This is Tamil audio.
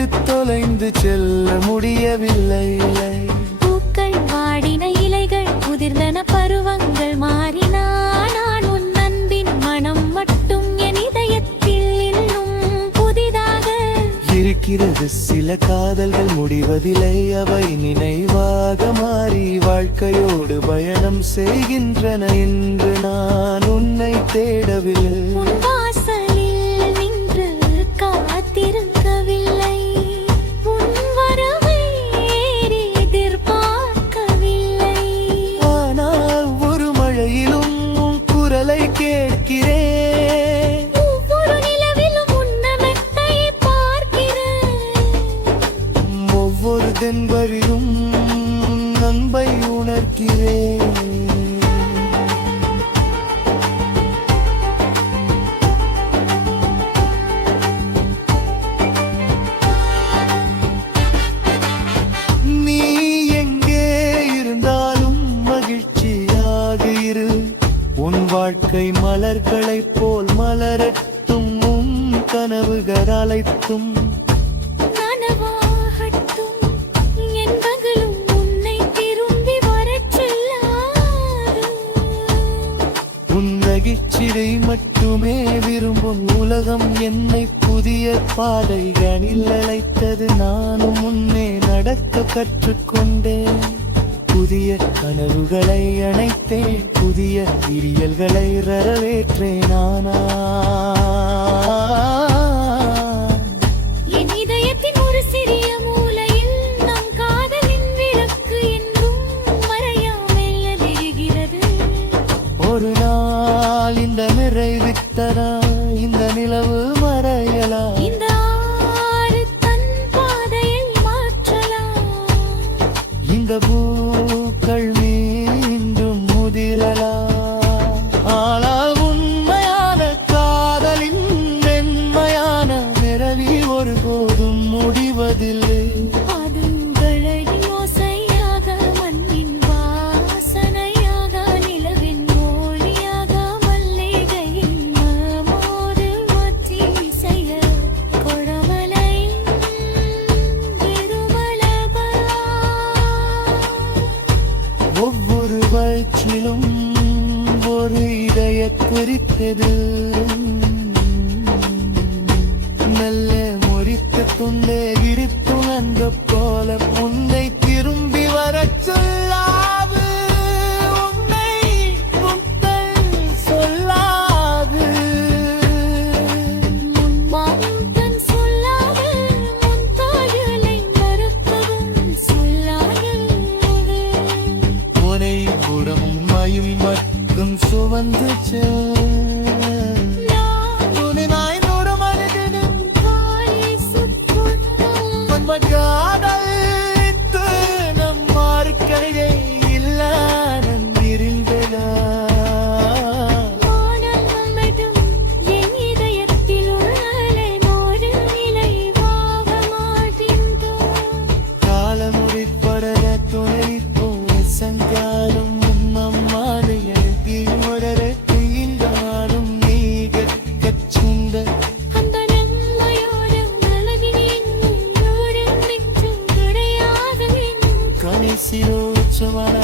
விட்டு தொலைந்து செல்ல முடியவில்லை. பூக்கள் வாடின, இலைகள் உதிர்ந்தன, பருவங்கள் மாறின, நான் உன் அன்பின் மனம் மட்டும் என் இதயத்தில் இன்னும் புதிதாக இருக்கிறது. சில காதல்கள் முடிவதில்லை, அவை நினைவாக மாறி வாழ்க்கையோடு பயணம் செய்கின்றன. என்று நான் உன்னை தேடவில்லை, உன் வாசலில் நின்று காத்திருக்கவில்லை, உன் வரவை எதிர்பார்க்கவில்லை. ஆனால் ஒரு மழையிலும் உன் குரலை கேட்கிறேன், ஒவ்வொரு நிலவிலும் உன்னதத்தை பார்க்கிறேன், ஒவ்வொரு தென்பரிலும் அன்பை உணர்கிறேன். நீ எங்கே இருந்தாலும் மகிழ்ச்சியாக இரு. உன் வாழ்க்கை மலர்களைப் போல் மலரட்டும், உன் கனவுகள் அனைத்தும் நனவாகட்டும். என் பகலும் உன்னை திரும்பி வரச் சொல்லாது. உன் மகிழ்ச்சியை மட்டுமே விரும்பும் உலகம் என்னை புதிய பாதைகளில் அழைத்தது. நானும் முன்னே நடக்க கற்றுக்கொண்டேன், புதிய கனவுகளை அணைத்தேன், புதிய விரியல்களை வரவேற்றேன். நானா என் இதயத்தின் ஒரு சிறிய மூலையில் நம் காதலின் விளக்கு என்றும் மறையாமல் எரிகிறது. ஒரு நாள் இந்த நிறைவித்தரா, இந்த நிலவு மறையலாம், இந்த ஆறு தன் பாதையை மாற்றலாம், இந்த பூக்கள் மீண்டும் முதிரலாம். ஆனால் உண்மையான காதலின் மென்மையான நிறவி ஒருபோதும் முடிவதில்லை. பாதங்களின் ஓசையாக, மண்ணின் வாசனையாக, நிலவின் மொழியாக, மல்லிகையின் மனமோடு மாற்றி இசைய கொடமலை திருமலபா. ஒவ்வொரு வயிற்றிலும் ஒரு இதயக் குறித்தது, மெல்ல முறித்து துண்டே இடித்து அந்த போல உன்னை திரும்பி வரச் சொல்லாது, உன்னை முத்தல் சொல்லாது. முன்மான் தன் சொல்லாது, முன் தாயலை மறுக்கவும் சொல்லாது. உனை குடமும் மயும் மட்டும் சுமந்து செல். துணிவாய் நுடமருகிடும் காலை சுற்றும் காதலித்து நம் மார்க்கையை இல்ல நன்னிரில் விழா. வானம் மட்டும் என் இதயத்தில் உள்ளலை ஒரு நிலைவாக மாட்டின்றோம். காலமுறைப்படர துணைப்போம் சங்காலும் நம்மாது எழுதி உடரத்து இன்றாலும் நீக கச்சுந்த அந்த நம்மையோடு அழகினின் உயிரோடு நிற்கும் கிடையாது. கணிசிரோச்சவன